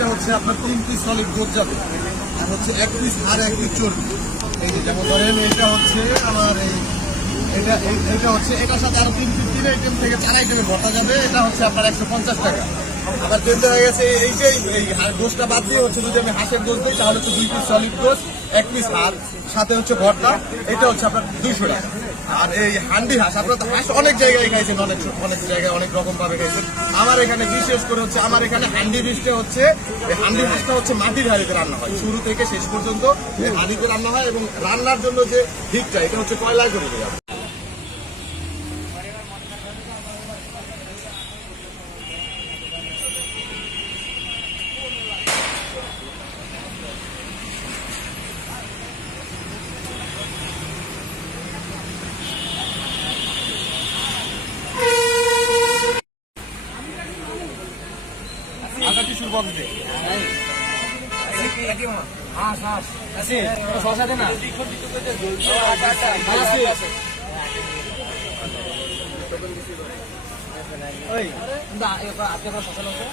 এটা হচ্ছে আপনার 3 পিস সলিড গোট যাবে, আর হচ্ছে 1 পিস আর 1 পিস চর্বি। এই যে যেমন ধরেন এটা হচ্ছে আমার এটা হচ্ছে এটার সাথে আরো 3 আইটেম থেকে 4 আইটেমে ভর্তা যাবে। এটা হচ্ছে আপনার 150 টাকা। আবার যেতে হয়ে গেছে এই যে গোশটা বাদ দিয়ে হচ্ছে যদি আমি হাঁসের গোশ দিই তাহলে হচ্ছে 2 পিস সলিড গোশ, 1 পিস হাঁস, সাথে হচ্ছে ভর্তা। এটা হচ্ছে আপনার 200 টাকা। আর এই হান্ডি হাঁস, আপনারা তো হাঁস অনেক জায়গায় খাইছেন, অনেক জায়গায় অনেক রকম ভাবে খাইছেন। আমার এখানে বিশেষ করে হচ্ছে আমার এখানে হান্ডি ডিশটা হচ্ছে হান্ডি হাঁসটা হচ্ছে মাটির হাঁড়িতে রান্না হয়, শুরু থেকে শেষ পর্যন্ত হাঁড়িতে রান্না হয়। এবং রান্নার জন্য যে হিটটা এটা হচ্ছে কয়লায় করে দেওয়া। আটা টিস্যুর বক্স দে। হাঁস হাঁস আছে, শসা দে না। ওই আপনার শসা লঙ্কা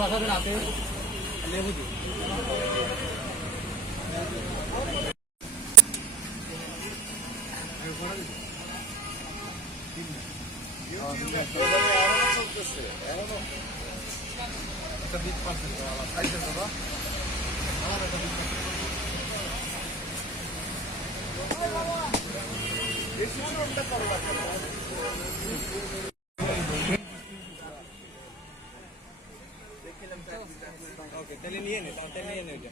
শসা দিন আপনি লেবু দিন। ওকে, তাহলে নিয়ে নে, তাহলে নিয়ে নে এটা।